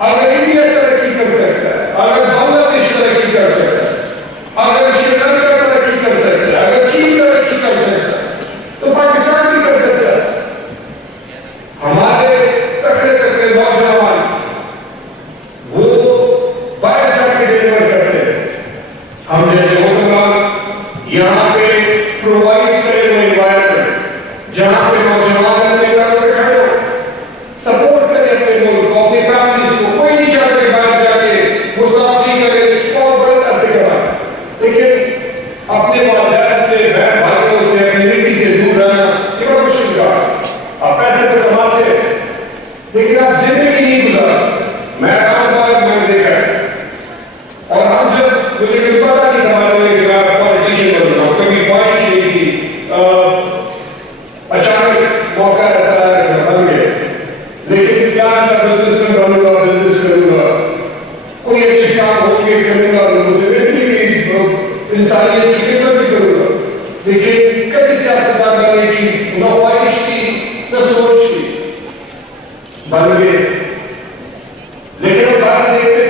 अगर इंडिया तरक्की कर सकता है, अगर बांग्लादेश तरक्की कर सकता है, अगर श्रीलंका तरक्की कर सकता है, अगर चीन तरक्की कर सकता है, तो पाकिस्तान भी कर सकता है। हमारे तकड़े तकड़े नौजवान वो बाहर जाके डिलीवर करते हैं। हम जैसे हुक्मरान यहाँ पे प्रोवाइड करे हुए एनवायरमेंट जहाँ पे नौजवान अपने पैरों पे खड़े हो, सपोर्ट करे अपने मुल्क को, अपनी फैमिलीज को। कोई नहीं चाहते बाहर जाके मुसाफिरी करे और बड़े पैसे कमाए, लेकिन अपने वालिदैन से, बहन भाइयों से, अपनी मिट्टी से दूर रहना ये बड़ा मुश्किल का। आप पैसे तो कमाते हैं लेकिन आप जिंदगी नहीं गुजारते। मैं मैंने देखा है, और हम जब मुझे कभी पता नहीं था मालूम है कि मैं पॉलिटिशियन बन रहा हूँ, कभी ख्वाहिश नहीं थी, अचानक मौका ऐसा आया कि बन गए। लेकिन क्या था, बिजनेस में बनूंगा, बिजनेस करूंगा, कोई अच्छे काम होंगे करूंगा, इंसानियत की खिदमत भी करूंगा। लेकिन कभी सियासतदान बनने की न ख्वाहिश थी न सोच थी, बन गए। लेकिन बाहर देखते